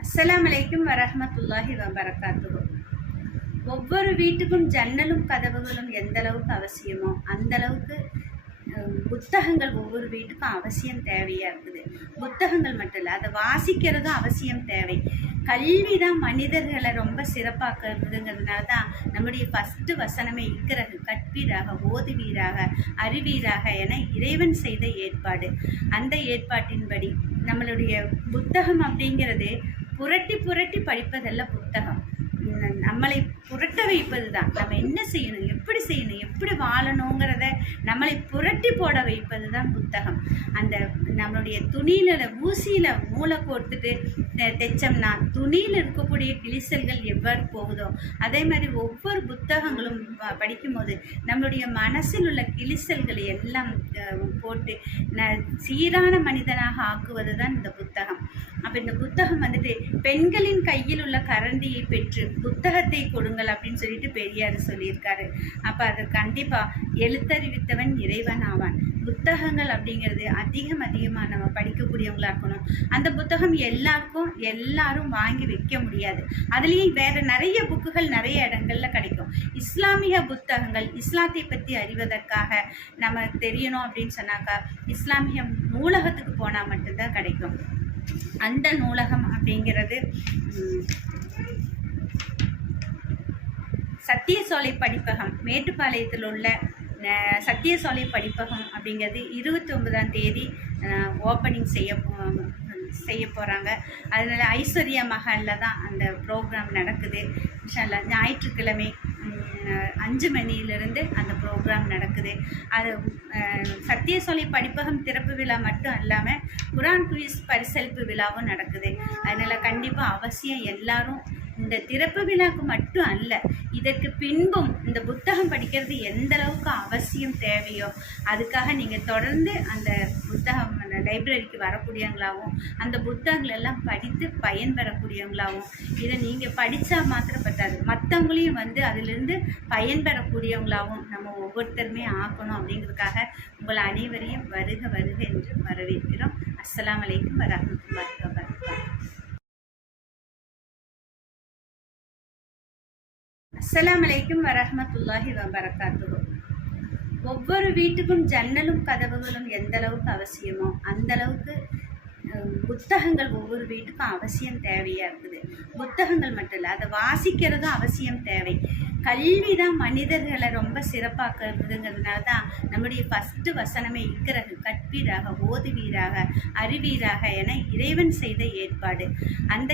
அஸ்ஸலாமு அலைக்கும் வரஹ்மத்துல்லாஹி வபரகாத்துஹு. ஒவ்வொரு வீட்டுக்கும் ஜன்னலும் கதவுகளும் எந்த அளவுக்கு அவசியமோ அந்த அளவுக்கு புத்தகங்கள் ஒவ்வொரு வீட்டுக்கும் அவசியம் தேவையா இருக்குது. புத்தகங்கள் மட்டும் இல்லை, அதை வாசிக்கிறதும் அவசியம் தேவை. கல்வி தான் மனிதர்களை ரொம்ப சிறப்பாக்குறதுங்கிறதுனால தான் நம்முடைய ஃபஸ்ட்டு வசனமே இருக்கிறது, கற்பீராக ஓதுவீராக அறிவீராக என இறைவன் செய்த ஏற்பாடு. அந்த ஏற்பாட்டின்படி நம்மளுடைய புத்தகம் அப்படிங்கிறது புரட்டி புரட்டி படிப்பதல்ல புத்தகம், நம்மளை புரட்ட வைப்பது தான். நம்ம என்ன செய்யணும், எப்படி செய்யணும், எப்படி வாழணுங்கிறத நம்மளை புரட்டி போட வைப்பது தான் புத்தகம். அந்த நம்மளுடைய துணியில் ஊசியில் மூளை கோர்த்துட்டு தைச்சோம்னா துணியில் இருக்கக்கூடிய கிழிசல்கள் எவ்வாறு போகுதோ அதே மாதிரி ஒவ்வொரு புத்தகங்களும் படிக்கும்போது நம்மளுடைய மனசில் உள்ள கிழிசல்களை எல்லாம் போட்டு சீரான மனிதனாக ஆக்குவது தான் இந்த புத்தகம். அப்போ இந்த புத்தகம் வந்துட்டு பெண்களின் கையில் உள்ள கரண்டியை பெற்று புத்தகத்தை கொடுங்கள் அப்படின்னு சொல்லிட்டு பெரியார் சொல்லியிருக்காரு. அப்போ அது கண்டிப்பாக எழுத்தறிவித்தவன் இறைவன் ஆவான். புத்தகங்கள் அப்படிங்கிறது அதிகமாக நம்ம படிக்கக்கூடியவங்களா இருக்கணும். அந்த புத்தகம் எல்லாரும் வாங்கி வைக்க முடியாது. அதுலேயும் வேறு நிறைய புக்குகள் நிறைய இடங்கள்ல கிடைக்கும். இஸ்லாமிய புத்தகங்கள் இஸ்லாத்தை பற்றி அறிவதற்காக நம்ம தெரியணும் அப்படின்னு சொன்னாக்கா இஸ்லாமிய நூலகத்துக்கு போனால் மட்டும்தான் கிடைக்கும். அந்த நூலகம் அப்படிங்கிறது சத்தியசோலை படிப்பகம், மேட்டுப்பாளையத்தில் உள்ள சத்தியசோலை படிப்பகம் அப்படிங்கிறது 29ஆம் தேதி ஓப்பனிங் செய்ய போகிறாங்க. அதனால் ஐஸ்வர்யா மஹாலில் தான் அந்த ப்ரோக்ராம் நடக்குது. இன்ஷால்லா ஞாயிற்றுக்கிழமை 5 மணியிலிருந்து அந்த ப்ரோக்ராம் நடக்குது. அது சத்தியசோலை படிப்பகம் திறப்பு விழா மட்டும் இல்லாமல் குரான் குயிஸ் பரிசளிப்பு விழாவும் நடக்குது. அதனால் கண்டிப்பாக அவசியம் எல்லாரும் இந்த திறப்பு விழாவுக்கு மட்டும் அல்ல, இதற்கு பின்பும் இந்த புத்தகம் படிக்கிறது எந்த அளவுக்கு அவசியம் தேவையோ அதுக்காக நீங்கள் தொடர்ந்து அந்த புத்தகம் அந்த லைப்ரரிக்கு வரக்கூடியவங்களாகவும் அந்த புத்தகங்கள் எல்லாம் படித்து பயன்பெறக்கூடியவங்களாகவும், இதை நீங்கள் படித்தா மாத்திரம் பத்தாது, மற்றவங்களையும் அதிலிருந்து பயன்பெறக்கூடியவங்களாகவும் நம்ம ஒவ்வொருத்தருமே ஆக்கணும். அப்படிங்கிறதுக்காக உங்கள் அனைவரையும் வருக வருக என்று வரவேற்கிறோம். அஸ்ஸலாமு அலைக்கும் வரஹ்மத்துல்லாஹி வபரகாத்துஹு. அஸ்ஸலாமு அலைக்கும் வரஹ்மத்துல்லாஹி வபரகாத்துஹு. ஒவ்வொரு வீட்டுக்கும் ஜன்னலும் கதவுகளும் எந்த அளவுக்கு அவசியமோ அந்த அளவுக்கு புத்தகங்கள் ஒவ்வொரு வீட்டுக்கும் அவசியம் தேவையா இருக்குது. புத்தகங்கள் மட்டும் இல்லை, அதை வாசிக்கிறதும் அவசியம் தேவை. கல்வி தான் மனிதர்களை ரொம்ப சிறப்பாக்குறதுங்கிறதுனால தான் நம்முடைய ஃபஸ்ட்டு வசனமே இருக்கிறது, கற்பீராக ஓதுவீராக அறிவீராக என இறைவன் செய்த ஏற்பாடு. அந்த